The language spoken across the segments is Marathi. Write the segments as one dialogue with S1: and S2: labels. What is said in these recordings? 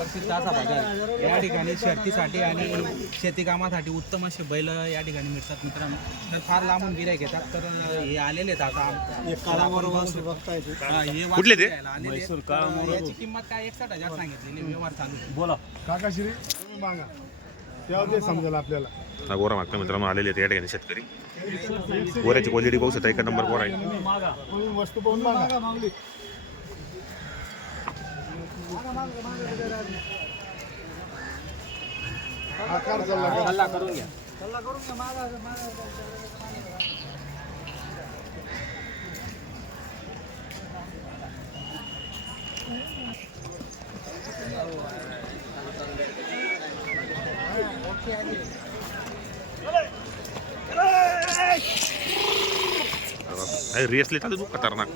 S1: प्रसिद्ध असा बाजार या ठिकाणी शर्तीसाठी आणि शेती कामासाठी उत्तम असे बैल या ठिकाणी मिळतात मित्रांनो. तर फार लांबून गिऱ्हाईक येतात. तर हे आलेले आहेत आता
S2: कुठले ते?
S1: याची किंमत काय 61,000 सांगितलेली, व्यवहार चालू आहे.
S3: बोला काकाश्री तुम्ही मागा तेव्हा ते समजेल आपल्याला.
S2: हा गोरा मागता मित्रांनो आलेले आहेत या ठिकाणी शेतकरी. गोऱ्याची क्वालिटी पाहू शकता, 1 नंबर गोरा आहे.
S3: तुम्ही वस्तू पाहून मागा. आकार
S1: सल्ला करून घ्या.
S2: रिअसली चालू तू खतरनाक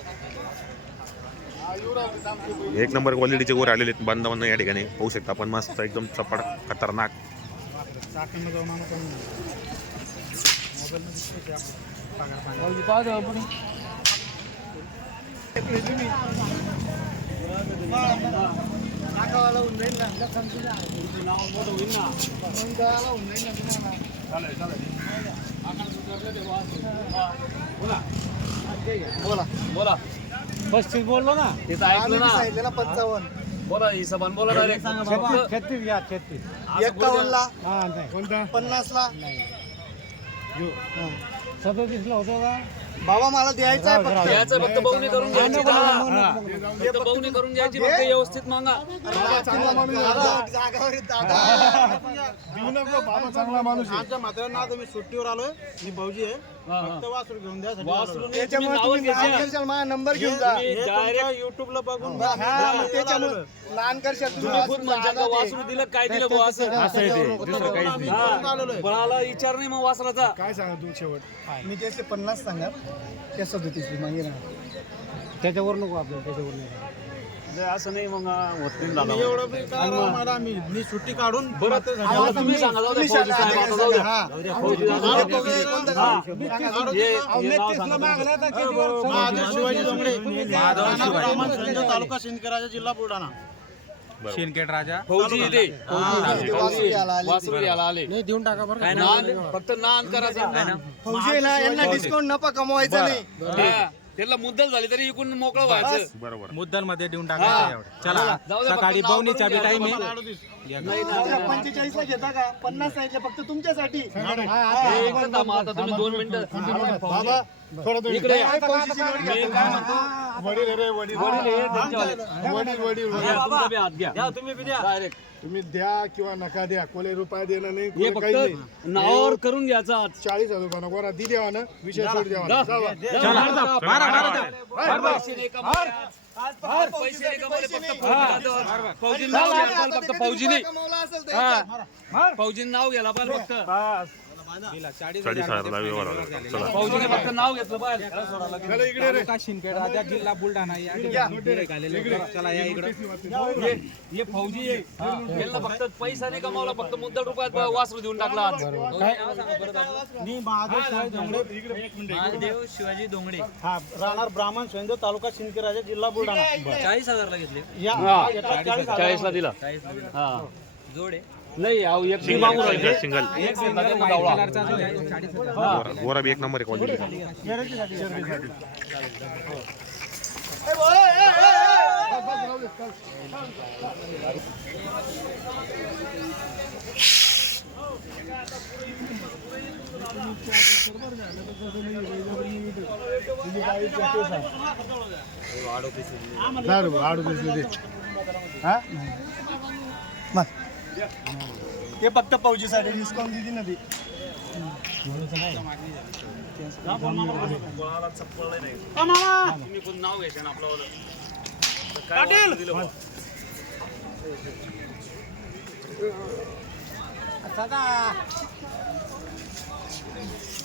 S2: 1 नंबर क्वालिटीचे गोरे आलेले आहेत. बंद या ठिकाणी पाहू शकता आपण. मस्त एकदम चपड खतरनाक.
S4: बोला बोला 35 बोललो ना, तिथं ऐकलं ना, सांगितलं ना 55. बोला हिशोबान बोला डायरेक्ट. 36 घ्या, 36 51 ला. हां नाही कोणता 50 ला. 37 ला होतो का बाबा? मला द्यायचं आहे, फक्त द्यायचं, फक्त बहुनी करून घ्यायची. फक्त बहुनी करून घ्यायची, फक्त व्यवस्थित मागा.
S3: चांगला माणूस
S5: आमच्या म्हाताऱ्यांना आता मी सुट्टीवर आलोय. मी भाऊजी आहे. फक्त वासरू घेऊन द्या.
S4: माझा नंबर घेऊन जा.
S5: डायरेक्ट युट्यूबला बघून
S4: लहान करशाल तुम्ही.
S5: वासरू दिलं काय दिलं भाऊ असं बळाला विचार नाही मग वासराचा.
S3: काय सांगा तू शेवट?
S4: मी त्याचे 50 सांगणार, त्या 37 मागे ना. त्याच्यावर नको आपल्याला, त्याच्यावर नाही. असं नाही मग होत नाही दादा.
S5: एवढं बी काय राव मला, मी सुट्टी काढून
S4: बरं तुम्ही सांगा. जाऊ दे फौजी साहेब, आता जाऊ द्या. फौजी
S5: शिवाजी डोंगरे, तालुका सिंदखेड, जिल्हा बुलढाणा.
S1: शिनकेट राजा
S5: फौजी इथे
S4: वासरू याला आले.
S5: नाही देऊन टाका बरं.
S4: फक्त नान करायचं. फौजी ना, यांना डिस्काउंट नफा कमवायचा नाही.
S5: त्याला मुद्दल झाली तरी इकडून मोकळं व्हायचं.
S2: बरोबर.
S1: मुद्दल मध्ये देऊन टाकायचं एवढं. चला सकाळी पावणीचा बी टाइम आहे.
S4: 45 ला घेता का? 50 सांगितलं फक्त तुमच्यासाठी.
S5: आता तुम्ही 2 मिनिटं
S3: बाबा थोडं तुम्ही
S5: इकडे या.
S3: वडील रे वडील
S5: तुमचा बी हात घ्या. तुम्ही बी द्या डायरेक्ट.
S3: तुम्ही द्या किंवा नका द्या, कोणी रुपये देणं नाही,
S5: हे
S3: कोणी काही नाही.
S5: फक्त नावावर करून घ्यायचं आज.
S3: 40,000 रुपये गोरा दी द्यावा ना, विषय सोड द्यावा ना.
S5: चला. पैसे नाही कमवले आज. पैसे नाही कमवले, फक्त फौजीने नाव घ्यायला पाहिजे, फक्त फौजीने. फौजीने नाव घ्यायला पाहिजे, फक्त
S2: 40,000 ला व्यवहार आला. चला
S5: फौजीने फक्त नाव घेतलं पाहिजे.
S3: चला इकडे रे.
S1: तालुका शिनखेड राजा, जिल्हा बुलढाणा या ठिकाणी गिऱ्हाईक आलेले आहेत. चला या इकडे.
S5: हे फौजी आहे. यांना फक्त पैसा नाही कमावला, फक्त मुद्दल रुपयात वासरू देऊन टाकला आज.
S4: मी महादेव शिवाजी डोंगरे,
S5: हा राहणार ब्राह्मण स्वयंदेव, तालुका सिंदखेड, जिल्हा बुलढाणा.
S4: 40,000 ला घेतले.
S5: 40 ला दिला. हा
S4: जोडे
S5: नाही अहो, एक
S2: सिंगल
S5: मागून राहिले.
S2: सिंगल
S1: एक सिंगल व्हाईट कलरचा जो आहे तो 40,000.
S2: गोरा बी 1 नंबर क्वालिटी.
S4: हे फक्त फौजीसाठी डिस्काउंट दिली ना ती.
S5: तुम्ही पण नाव घ्यायचं ना आपलं.
S4: सदा